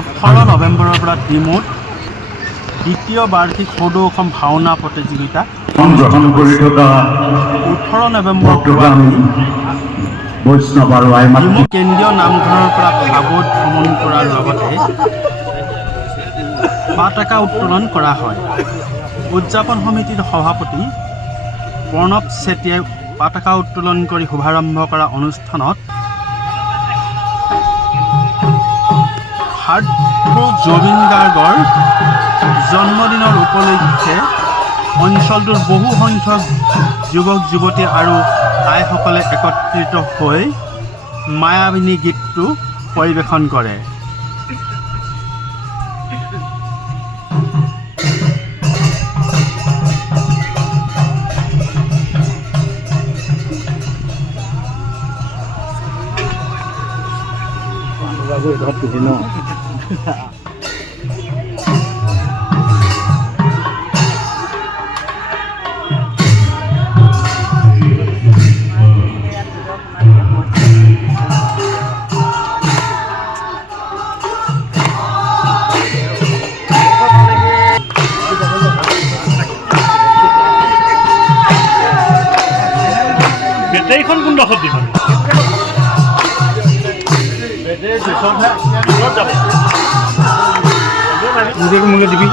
18 নৱেম্বৰৰ পৰা ডিমৌত দ্বিতীয় বাৰ্ষিক সদৌ অসম ভাওনা প্ৰতিযোগিতা 18 নৱেম্বৰৰ পৰা ডিমৌ কেন্দ্ৰীয় নামঘৰৰ পৰা ভাগৱত ভ্ৰমণ কৰাৰ লগতে পতাকা উত্তোলন কৰা হয়। উদযাপন সমিতিৰ সভাপতি প্ৰণৱ চেতিয়াই পতাকা উত্তোলন কৰি শুভাৰম্ভ কৰা অনুষ্ঠানত হাৰ্টথ্ৰ' জুবিন গাৰ্গৰ জন্মদিনৰ উপলক্ষে অঞ্চলটোৰ বহু সংখ্যক যুৱক যুৱতী আৰু আইসকলে একত্ৰিত হৈ মায়াবিনী গীতটো পৰিৱেশন কৰে। বেটেৰীখন কোনডোখৰত দিব? নিজেকে মোলে দিবি।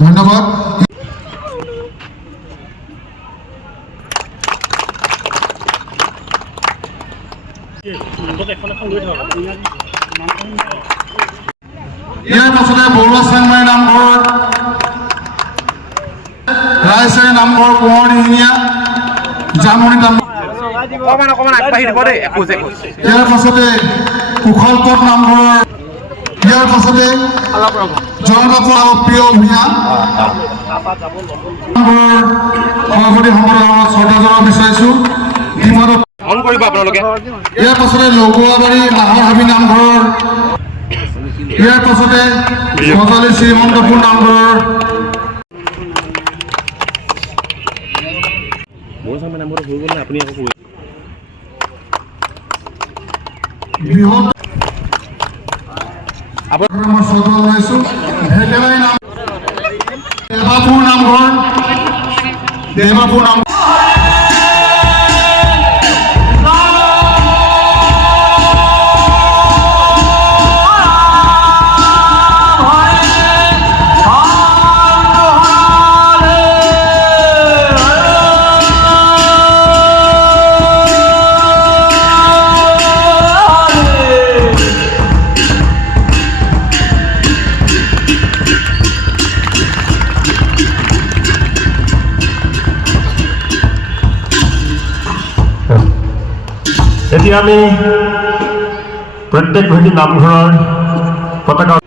ধন্যবাদ। ইয়াৰ পাছতে বৰুৱা চাংমাৰী নামঘৰ, ৰাইচাৰী নামঘৰ, কোঁৱৰদিহিঙীয়া জানমণি নামঘৰ, ইয়াৰ পাছতে কুশলপথ নামঘৰ, ইয়াৰ পাছতে জনতাপৰা প্ৰিয় ভূঞা সভাপতি সম্পাদক শ্ৰদ্ধা জনাব বিচাৰিছোঁ। ইয়াৰ পাছতে লগুৱাবাৰী নাহৰ হাবি নামঘৰৰ, ইয়াৰ পাছতে গজালি শ্ৰীমন্তপুৰ নামঘৰৰ বৃহৎ আমাৰ শ্ৰদ্ধা জনাইছোঁ ভেটেলাই নাম দেৱাপুৰ নামঘৰ এতিয়া আমি প্ৰত্যেক ভাগী নামঘৰৰ পতাকা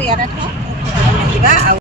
ইয়াতে থওঁ কিবা আৰু